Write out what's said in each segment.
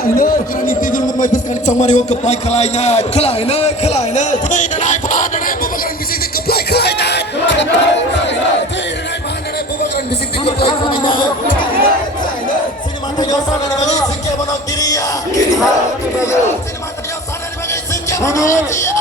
Kerani tidur memai peskan congmari wo keplai kelainai. Tidak naik bubakan bisik di keplai kelainai. Tidak naik bubakan bisik di keplai kelainai. Sini mata yo sana bagi singkir monok diri ya. Sini mata yo sana bagi singkir monok diri ya.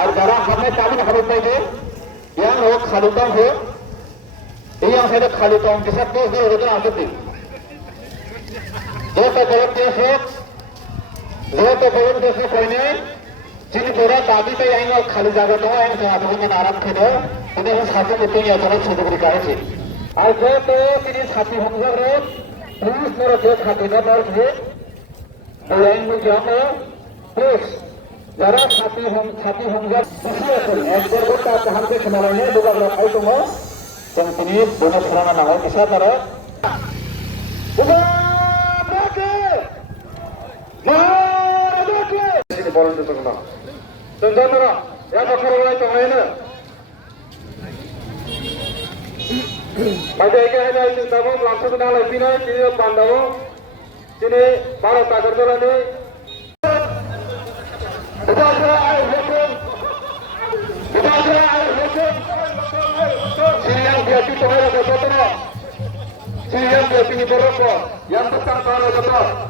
আর যারা সামনে চাবি খালি পাইবে yang ho khalutang ho yang saya khalutang kisah tu dia itu ada di dia tak boleh dia kau ini jadi orang tadi tu yang khalu jaga tu yang saya ada dengan Arab tu ini harus satu itu yang jalan sudah berikan sih ada tu ini satu honggar road terus mereka dia satu nama tu yang menjaga terus যারা ছাতি হংজার বসে আছেন একবার করতে হামকে সমালনে দুবার খাই দङ जों তিনি বনে ফেরানো নাও ইসা তারা বলেন তো না তোমরা এক বছর বলাই তো হয় না বাইরে একে হাজার চিন্তাবো লামসে না লাগবি না তিনি বান্ধাবো তিনি 12 টাকার দলানে Sini yang dia pilih berapa? Yang tetap kalau betul.